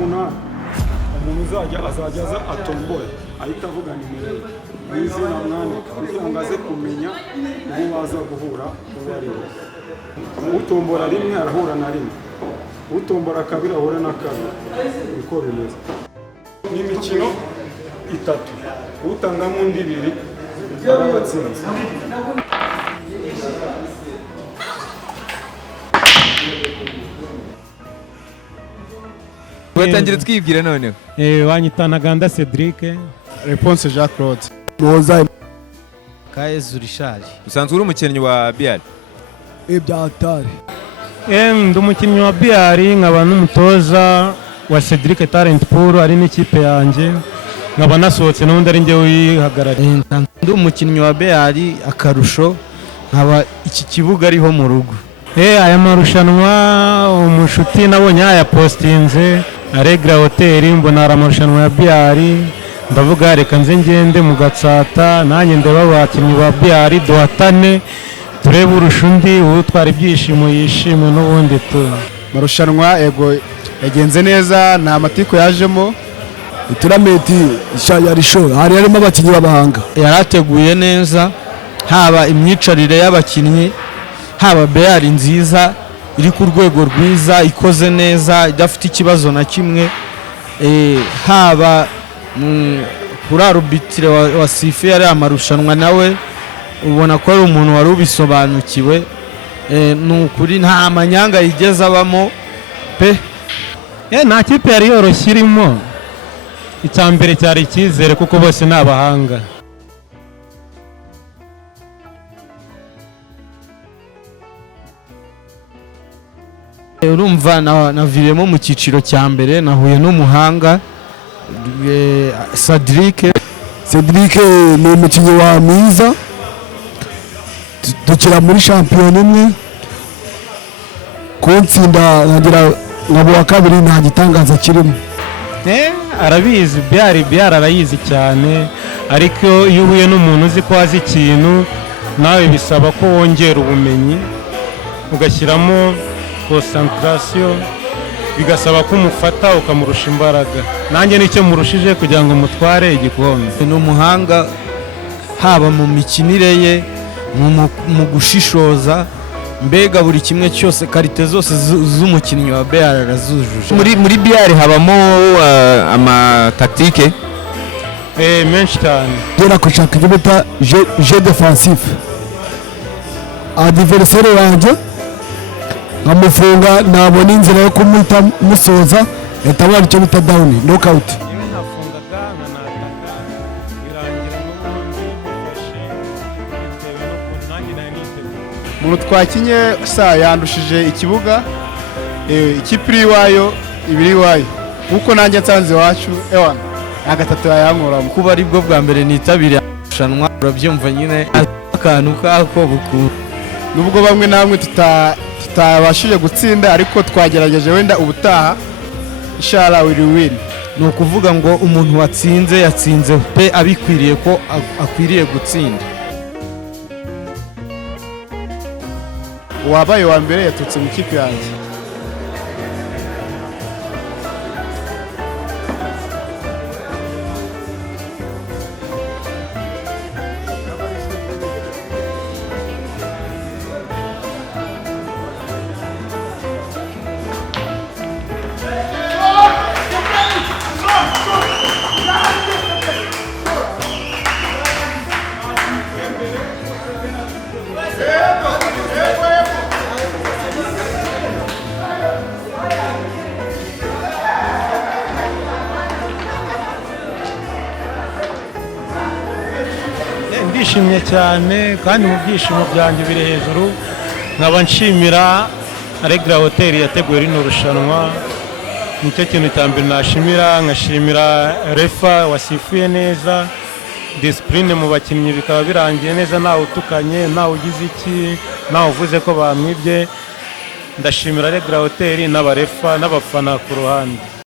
umunani umuntu azajya aza atomboye ahita avuga nimero n'izina mwandika kugira ngo aze kumenya uwo baza guhura uwo ari we. Utombora rimwe arahura na rimwe, utombora kabiri ahura na kabiri, niko bimeze. Ni imikino itatu, utangamo undi ibiri arabatsinze. Watangira twibwira noneho. Wanyita Ntaganda Cedric. Réponse Jacques Claude. Moza Kayezu Richard. Usanzwe uri umukinnyi wa BR? Ibyatari. Ndi umukinnyi wa BR, nkaba n'umutoza wa Cedric Talent Pool ari n'ikipe yanjye. Nkaba nasohotse n'undi ari njye wihagarariye. Ndi umukinnyi wa BR akarusho nkaba iki kibuga ariho mu rugo. Aya marushanwa umushuti nabonye yapostinze Alegra Hotel, mbona amarushanwa ya BR, ndavuga reka nze ngende mu Gatsata nanjye ndeba abakinnyi ba BR duhatane turebe urushundi utwara ibyishimo yishime n'ubundi tu. Marushanwa ego yagenze neza, nta matiko yajemo. Iturameti yari show, hari harimo abakinnyi b'abahanga. Yarateguye neza, haba imyicarire y'abakinnyi, haba BR nziza iri ku rwego rwiza, ikoze neza, idafite ikibazo na kimwe, haba kuri arbitre wa sife yari amarushanwa nawe ubona ko ari umuntu wari ubisobanukiwe, n'ukuri nta manyanga yigeze abamo pe. Nta kipe yari yoroshye irimo, icyambere cyari icyizere kuko bose ni abahanga. Urumva naviremo mu cyiciro cya mbere, nahuye n'umuhanga Cedric. Cedric ni umukinnyi wa mwiza, dukira muri shampiyona imwe, kuntsinda nkagira nkabo wa kabiri nta gitangaza kirimo. Arabizi BR arayizi cyane, ariko iyo uhuye n'umuntu uzi ko azi ikintu nawe bisaba ko wongera ubumenyi ugashyiramo concentration, bigasaba ko umufata ukamurusha imbaraga. Nanjye nicyo murushije kugira ngo mutware igikombe. Ni umuhanga haba mu mikinire ye, mu gushishoza, mbega buri kimwe cyose, karite zose z'umukinnyi wa BR arazujuje. Muri BR habamo amatactique menshi cyane. Dora kushaka ibyo bita jeu défensif. Adversaire wanjye nkamufunga, nabona inzira yo kumuta musoza, etabara icyo bita down, knockout. Umuntu twakinye yandushije ikibuga, ikipe iri iwayo ibiri iwayo, kuko nanjye nsanze iwacu nta gatatu yayankuramo. Kuba ari bwo bwa mbere nitabiriye irushanwa urabyumva nyine akantu kako bukuru. Nubwo bamwe namwe tutabashije gutsinda, ariko twagerageje, wenda ubutaha inshallah we will win. Ni ukuvuga ngo umuntu watsinze yatsinze pe abikwiriye ko akwiriye gutsinda. Uwabaye wa mbere yatutse mu kipe yanjye. Ndishimye cyane kandi mu byishimo byanjye biri hejuru, nkaba nshimira Alegra Hotel yateguye rino rushanwa. Nicyo kintu cya mbere nashimira, nkashimira refa wasifuye neza, discipline mu bakinnyi bikaba birangiye neza, ntawe utukanye, ntawe ugize iki, ntawe uvuze ko bamwibye. Ndashimira Alegra Hotel n'abarefa n'abafana ku ruhande.